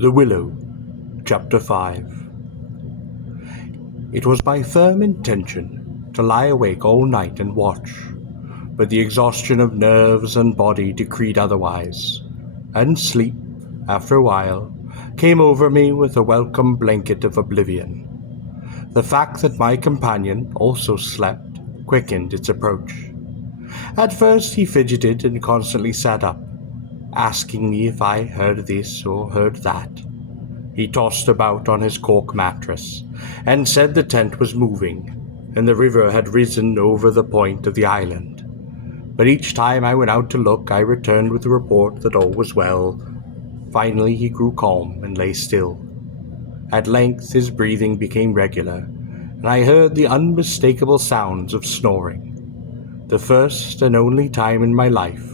The Willow, Chapter 5. It was my firm intention to lie awake all night and watch, but the exhaustion of nerves and body decreed otherwise, and sleep, after a while, came over me with a welcome blanket of oblivion. The fact that my companion also slept quickened its approach. At first he fidgeted and constantly sat up, asking me if I heard this or heard that. He tossed about on his cork mattress, and said the tent was moving, and the river had risen over the point of the island. But each time I went out to look, I returned with the report that all was well. Finally he grew calm and lay still. At length his breathing became regular, and I heard the unmistakable sounds of snoring. The first and only time in my life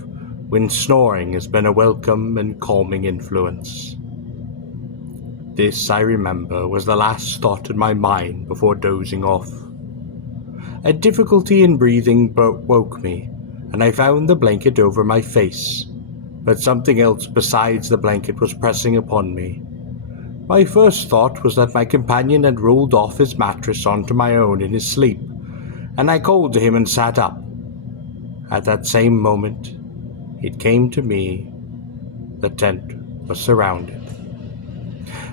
when snoring has been a welcome and calming influence. This, I remember, was the last thought in my mind before dozing off. A difficulty in breathing woke me, and I found the blanket over my face, but something else besides the blanket was pressing upon me. My first thought was that my companion had rolled off his mattress onto my own in his sleep, and I called to him and sat up. At that same moment, it came to me, the tent was surrounded.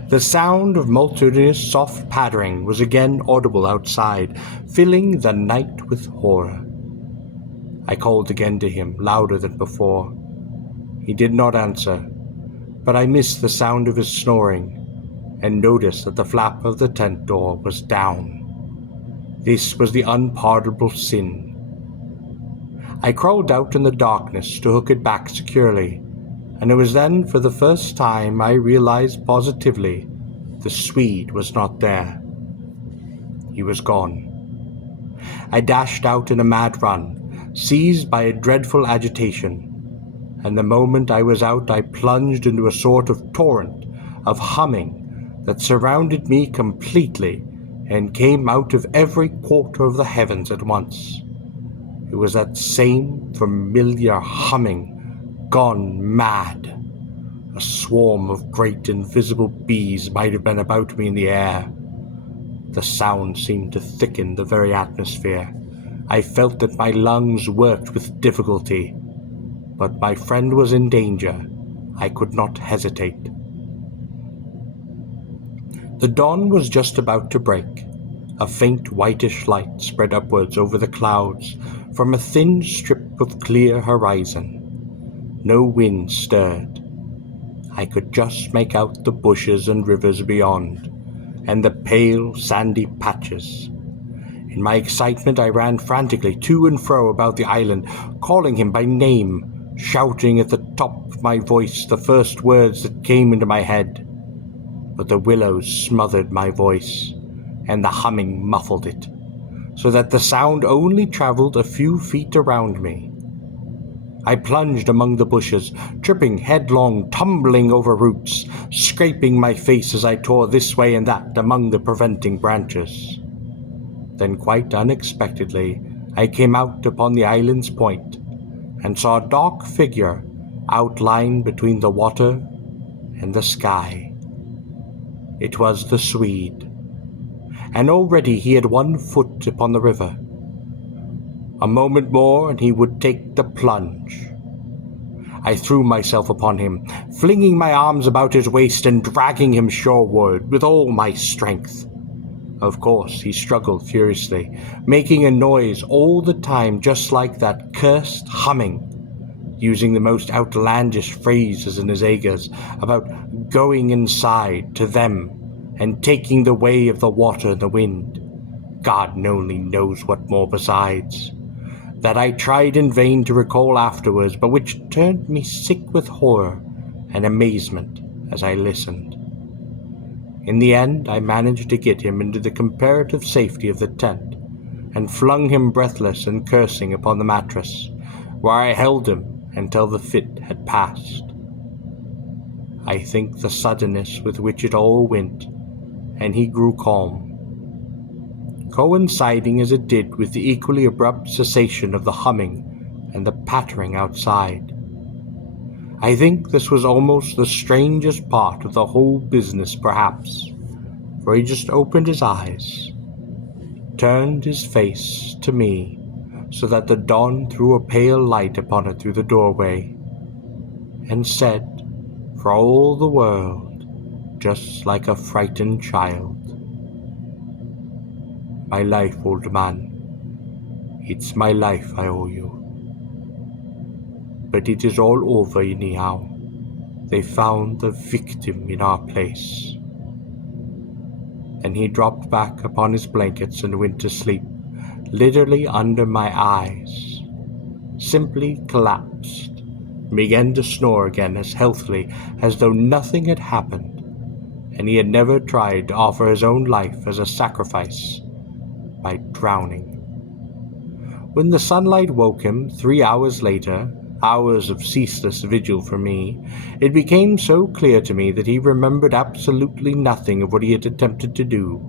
The sound of multitudinous soft pattering was again audible outside, filling the night with horror. I called again to him, louder than before. He did not answer, but I missed the sound of his snoring, and noticed that the flap of the tent door was down. This was the unpardonable sin. I crawled out in the darkness to hook it back securely, and it was then for the first time I realized positively the Swede was not there. He was gone. I dashed out in a mad run, seized by a dreadful agitation, and the moment I was out I plunged into a sort of torrent of humming that surrounded me completely and came out of every quarter of the heavens at once. It was that same familiar humming, gone mad. A swarm of great invisible bees might have been about me in the air. The sound seemed to thicken the very atmosphere. I felt that my lungs worked with difficulty. But my friend was in danger. I could not hesitate. The dawn was just about to break. A faint whitish light spread upwards over the clouds from a thin strip of clear horizon. No wind stirred. I could just make out the bushes and rivers beyond, and the pale, sandy patches. In my excitement I ran frantically to and fro about the island, calling him by name, shouting at the top of my voice the first words that came into my head. But the willows smothered my voice, and the humming muffled it, so that the sound only traveled a few feet around me. I plunged among the bushes, tripping headlong, tumbling over roots, scraping my face as I tore this way and that among the preventing branches. Then quite unexpectedly, I came out upon the island's point, and saw a dark figure outlined between the water and the sky. It was the Swede, and already he had 1 foot upon the river. A moment more and he would take the plunge. I threw myself upon him, flinging my arms about his waist and dragging him shoreward with all my strength. Of course, he struggled furiously, making a noise all the time just like that cursed humming, using the most outlandish phrases in his agers about going inside to them and taking the way of the water and the wind. God only knows what more besides, that I tried in vain to recall afterwards, but which turned me sick with horror and amazement as I listened. In the end, I managed to get him into the comparative safety of the tent, and flung him breathless and cursing upon the mattress, where I held him until the fit had passed. I think the suddenness with which it all went, and he grew calm, coinciding as it did with the equally abrupt cessation of the humming and the pattering outside. I think this was almost the strangest part of the whole business, perhaps, for he just opened his eyes, turned his face to me so that the dawn threw a pale light upon it through the doorway, and said, for all the world, just like a frightened child, "My life, old man. It's my life I owe you. But it is all over anyhow. They found the victim in our place." And he dropped back upon his blankets and went to sleep, literally under my eyes. Simply collapsed, and began to snore again as healthily as though nothing had happened, and he had never tried to offer his own life as a sacrifice by drowning. When the sunlight woke him 3 hours later, hours of ceaseless vigil for me, it became so clear to me that he remembered absolutely nothing of what he had attempted to do,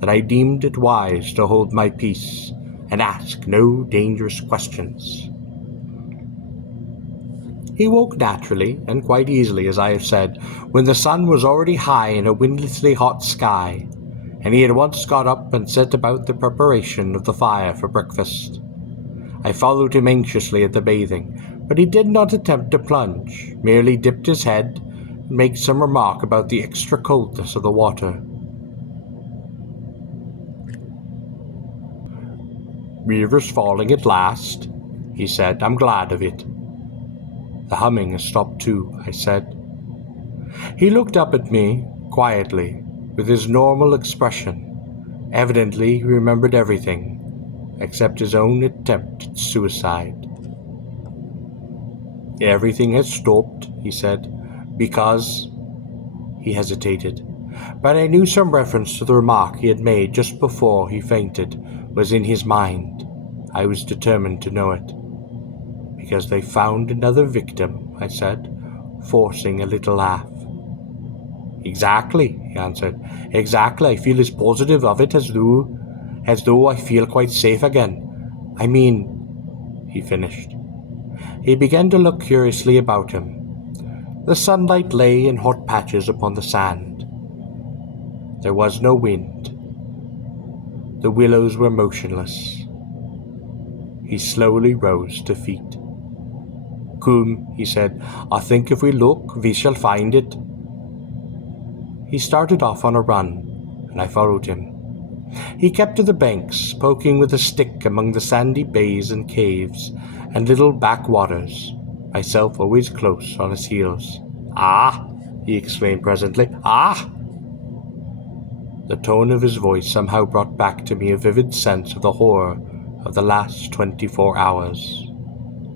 that I deemed it wise to hold my peace and ask no dangerous questions. He woke naturally and quite easily, as I have said, when the sun was already high in a windlessly hot sky, and he at once got up and set about the preparation of the fire for breakfast. I followed him anxiously at the bathing, but he did not attempt to plunge, merely dipped his head and made some remark about the extra coldness of the water. "River's falling at last," he said. "I'm glad of it." "The humming has stopped too," I said. He looked up at me, quietly, with his normal expression. Evidently he remembered everything, except his own attempt at suicide. "Everything has stopped," he said, "because—" He hesitated, but I knew some reference to the remark he had made just before he fainted was in his mind. I was determined to know it. "Because they found another victim," I said, forcing a little laugh. "Exactly," he answered. "Exactly. I feel as positive of it as though I feel quite safe again. I mean," he finished. He began to look curiously about him. The sunlight lay in hot patches upon the sand. There was no wind. The willows were motionless. He slowly rose to feet. "Come," he said. "I think if we look, we shall find it." He started off on a run, and I followed him. He kept to the banks, poking with a stick among the sandy bays and caves and little backwaters, myself always close on his heels. "Ah!" he exclaimed presently. "Ah!" The tone of his voice somehow brought back to me a vivid sense of the horror of the last 24 hours.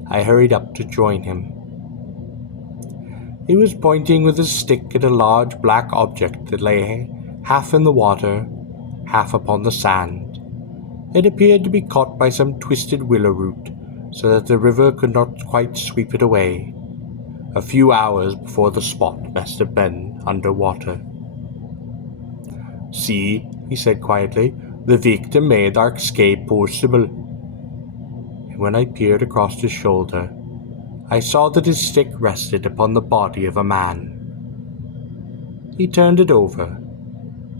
I hurried up to join him. He was pointing with his stick at a large black object that lay half in the water, half upon the sand. It appeared to be caught by some twisted willow root, so that the river could not quite sweep it away. A few hours before the spot must have been under water. "See," he said quietly, "the victim made our escape possible." And when I peered across his shoulder, I saw that his stick rested upon the body of a man. He turned it over.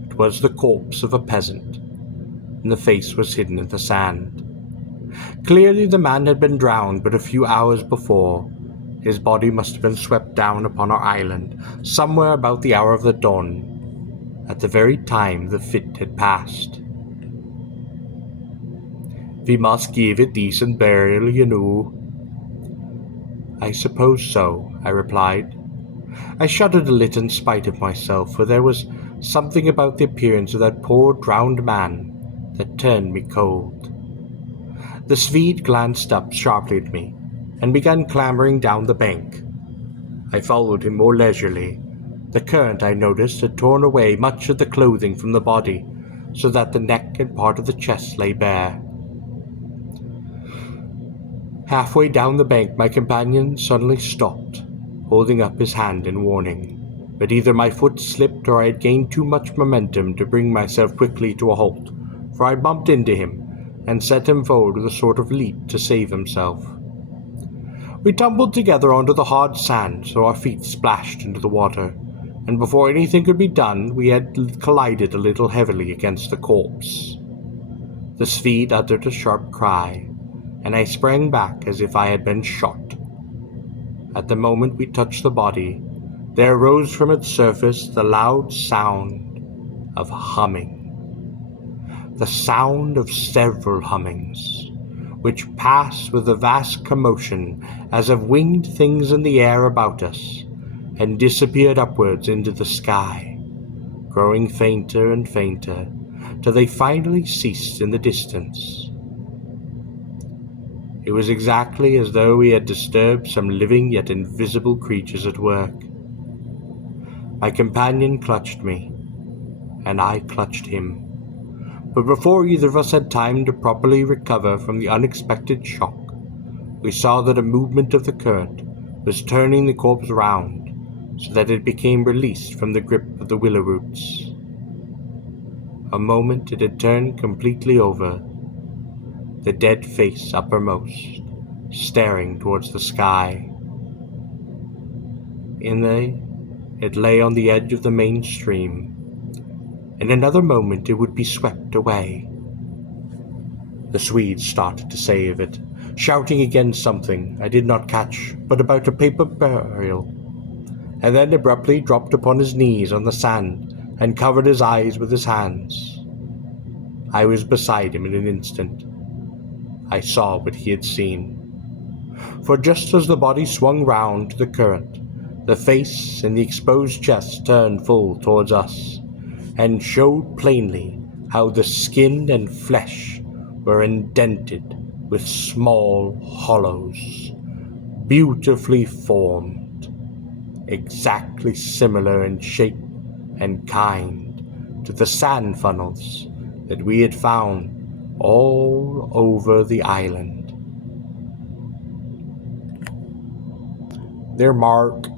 It was the corpse of a peasant, and the face was hidden in the sand. Clearly the man had been drowned but a few hours before. His body must have been swept down upon our island, somewhere about the hour of the dawn, at the very time the fit had passed. "We must give it decent burial, you know." "I suppose so," I replied. I shuddered a little in spite of myself, for there was something about the appearance of that poor drowned man that turned me cold. The Swede glanced up sharply at me, and began clambering down the bank. I followed him more leisurely. The current, I noticed, had torn away much of the clothing from the body, so that the neck and part of the chest lay bare. Halfway down the bank my companion suddenly stopped, holding up his hand in warning, but either my foot slipped or I had gained too much momentum to bring myself quickly to a halt, for I bumped into him and set him forward with a sort of leap to save himself. We tumbled together onto the hard sand, so our feet splashed into the water, and before anything could be done, we had collided a little heavily against the corpse. The Swede uttered a sharp cry, and I sprang back as if I had been shot. At the moment we touched the body, there arose from its surface the loud sound of humming. The sound of several hummings, which passed with a vast commotion as of winged things in the air about us, and disappeared upwards into the sky, growing fainter and fainter, till they finally ceased in the distance. It was exactly as though we had disturbed some living yet invisible creatures at work. My companion clutched me, and I clutched him. But before either of us had time to properly recover from the unexpected shock, we saw that a movement of the current was turning the corpse round, so that it became released from the grip of the willow roots. A moment it had turned completely over, the dead face uppermost, staring towards the sky. It lay on the edge of the main stream. In another moment it would be swept away. The Swedes started to save it, shouting again something I did not catch, but about a paper burial, and then abruptly dropped upon his knees on the sand and covered his eyes with his hands. I was beside him in an instant. I saw what he had seen. For just as the body swung round to the current, the face and the exposed chest turned full towards us, and showed plainly how the skin and flesh were indented with small hollows, beautifully formed, exactly similar in shape and kind to the sand funnels that we had found all over the island. "They're Mark,"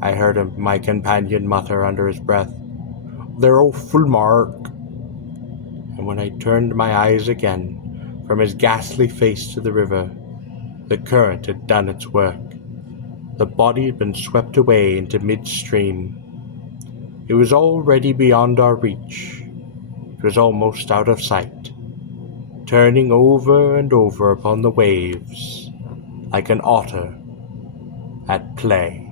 I heard my companion mutter under his breath. "They're awful Mark." And when I turned my eyes again from his ghastly face to the river, the current had done its work. The body had been swept away into midstream. It was already beyond our reach. It was almost out of sight, turning over and over upon the waves like an otter at play.